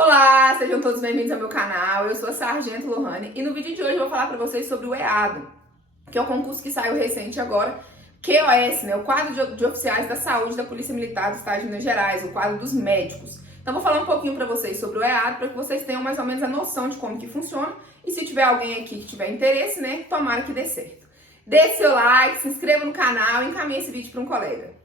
Olá, sejam todos bem-vindos ao meu canal. Eu sou a Sargento Lohane e no vídeo de hoje eu vou falar para vocês sobre o EADO, que é o concurso que saiu recente agora, QoS, né? O quadro de oficiais da saúde da Polícia Militar do Estado de Minas Gerais, o quadro dos médicos. Então vou falar um pouquinho para vocês sobre o EADO, para que vocês tenham mais ou menos a noção de como que funciona e se tiver alguém aqui que tiver interesse, né, tomara que dê certo. Deixe seu like, se inscreva no canal e encaminhe esse vídeo para um colega.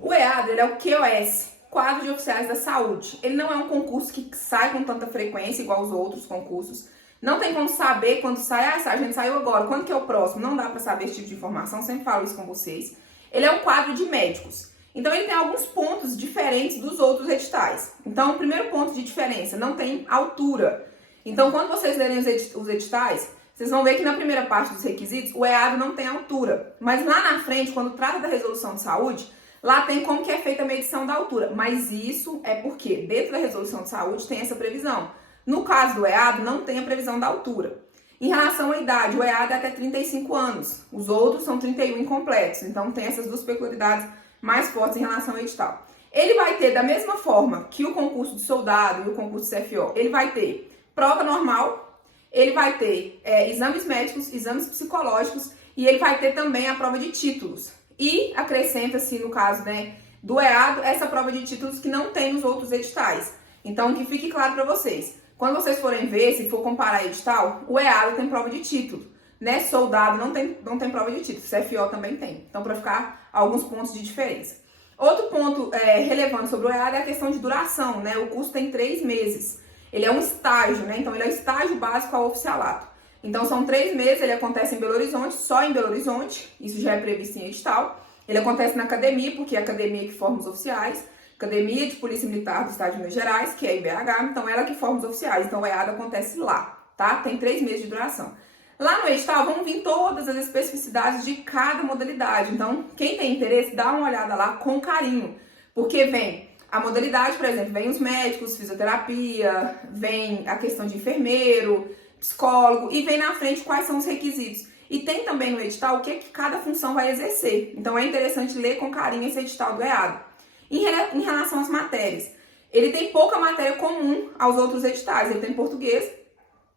O EADO, ele é o QoS, Quadro de Oficiais da Saúde. Ele não é um concurso que sai com tanta frequência, igual os outros concursos. Não tem como saber quando sai, sargento, saiu agora, quando que é o próximo? Não dá para saber esse tipo de informação, sempre falo isso com vocês. Ele é um quadro de médicos. Então, ele tem alguns pontos diferentes dos outros editais. Então, o primeiro ponto de diferença, não tem altura. Então, quando vocês lerem os editais, vocês vão ver que na primeira parte dos requisitos, o EADO não tem altura. Mas lá na frente, quando trata da resolução de saúde, lá tem como que é feita a medição da altura, mas isso é porque dentro da resolução de saúde tem essa previsão. No caso do EADO, não tem a previsão da altura. Em relação à idade, o EADO é até 35 anos, os outros são 31 incompletos, então tem essas duas peculiaridades mais fortes em relação ao edital. Ele vai ter, da mesma forma que o concurso de soldado e o concurso de CFO, ele vai ter prova normal, ele vai ter exames médicos, exames psicológicos e ele vai ter também a prova de títulos. E acrescenta-se, no caso, né, do EADO, essa prova de títulos que não tem nos outros editais. Então, que fique claro para vocês. Quando vocês forem ver, se for comparar edital, o EADO tem prova de título, né? Soldado não tem prova de título, CFO também tem. Então, para ficar alguns pontos de diferença. Outro ponto relevante sobre o EADO é a questão de duração, né? O curso tem 3 meses. Ele é um estágio, né? Então, ele é o estágio básico ao oficialato. Então, são 3 meses, ele acontece em Belo Horizonte, só em Belo Horizonte, isso já é previsto em edital. Ele acontece na academia, porque é a academia que forma os oficiais, Academia de Polícia Militar do Estado de Minas Gerais, que é a IBH, então ela que forma os oficiais, então o EADO acontece lá, tá? Tem 3 meses de duração. Lá no edital vão vir todas as especificidades de cada modalidade, então quem tem interesse, dá uma olhada lá com carinho, porque vem a modalidade, por exemplo, vem os médicos, fisioterapia, vem a questão de enfermeiro, psicólogo, e vem na frente quais são os requisitos. E tem também no edital o que cada função vai exercer. Então é interessante ler com carinho esse edital do EADO. Em relação às matérias, ele tem pouca matéria comum aos outros editais. Ele tem português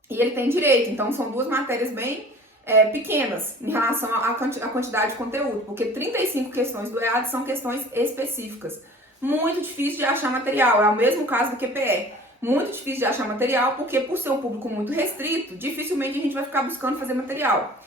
e ele tem direito. Então são 2 matérias bem pequenas em relação à quantidade de conteúdo. Porque 35 questões do EADO são questões específicas. Muito difícil de achar material. É o mesmo caso do QPE. Muito difícil de achar material, porque por ser um público muito restrito, dificilmente a gente vai ficar buscando fazer material.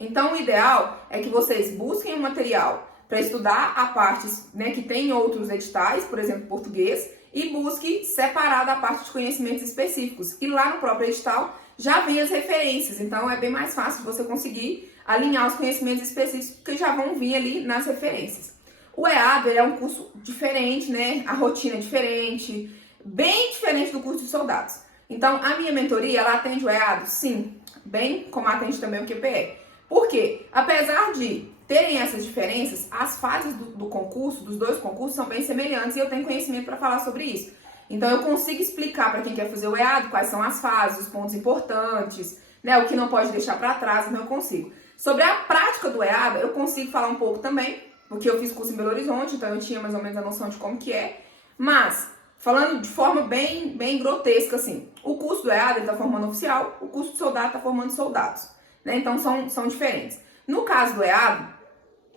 Então, o ideal é que vocês busquem um material para estudar a parte, né, que tem em outros editais, por exemplo, português, e busque separado a parte de conhecimentos específicos. E lá no próprio edital já vem as referências, então é bem mais fácil de você conseguir alinhar os conhecimentos específicos que já vão vir ali nas referências. O EADO é um curso diferente, né? A rotina é diferente, bem diferente do curso de soldados. Então, a minha mentoria, ela atende o EADO? Sim, bem como atende também o QPE. Por quê? Apesar de terem essas diferenças, as fases do concurso, dos 2 concursos, são bem semelhantes e eu tenho conhecimento para falar sobre isso. Então, eu consigo explicar para quem quer fazer o EADO quais são as fases, os pontos importantes, né, o que não pode deixar para trás, então eu consigo. Sobre a prática do EADO, eu consigo falar um pouco também, porque eu fiz curso em Belo Horizonte, então eu tinha mais ou menos a noção de como que é. Mas, falando de forma bem grotesca, assim, o curso do EADO está formando oficial, o curso de soldado está formando soldados, né? Então, são diferentes. No caso do EADO,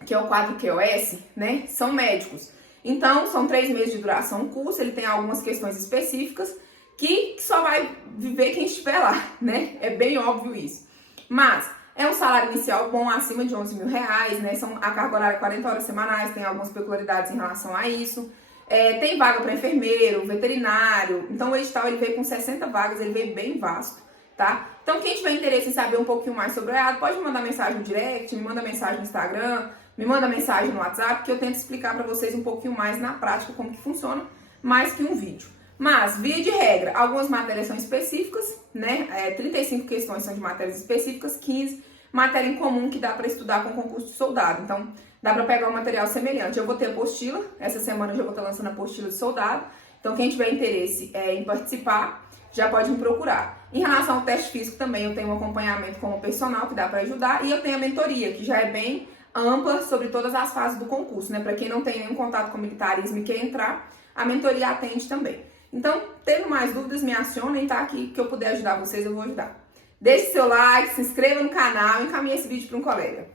que é o quadro QoS, né, são médicos. Então, são 3 meses de duração o curso, ele tem algumas questões específicas que só vai viver quem estiver lá, né? É bem óbvio isso. Mas é um salário inicial bom, acima de 11 mil reais, né? A carga horária é 40 horas semanais, tem algumas peculiaridades em relação a isso. Tem vaga para enfermeiro, veterinário. Então, o edital ele veio com 60 vagas, ele veio bem vasto, tá? Então, quem tiver interesse em saber um pouquinho mais sobre o EADO, pode me mandar mensagem no direct, me manda mensagem no Instagram, me manda mensagem no WhatsApp, que eu tento explicar para vocês um pouquinho mais na prática como que funciona, mais que um vídeo. Mas, via de regra, algumas matérias são específicas, né? 35 questões são de matérias específicas, 15 matéria em comum que dá para estudar com concurso de soldado. Então, dá para pegar um material semelhante. Eu vou ter apostila, essa semana eu já vou estar lançando a apostila de soldado. Então, quem tiver interesse em participar, já pode me procurar. Em relação ao teste físico também, eu tenho um acompanhamento como personal que dá para ajudar e eu tenho a mentoria, que já é bem ampla sobre todas as fases do concurso, né? Para quem não tem nenhum contato com o militarismo e quer entrar, a mentoria atende também. Então, tendo mais dúvidas, me acionem, tá? Que eu puder ajudar vocês, eu vou ajudar. Deixe seu like, se inscreva no canal e encaminhe esse vídeo para um colega.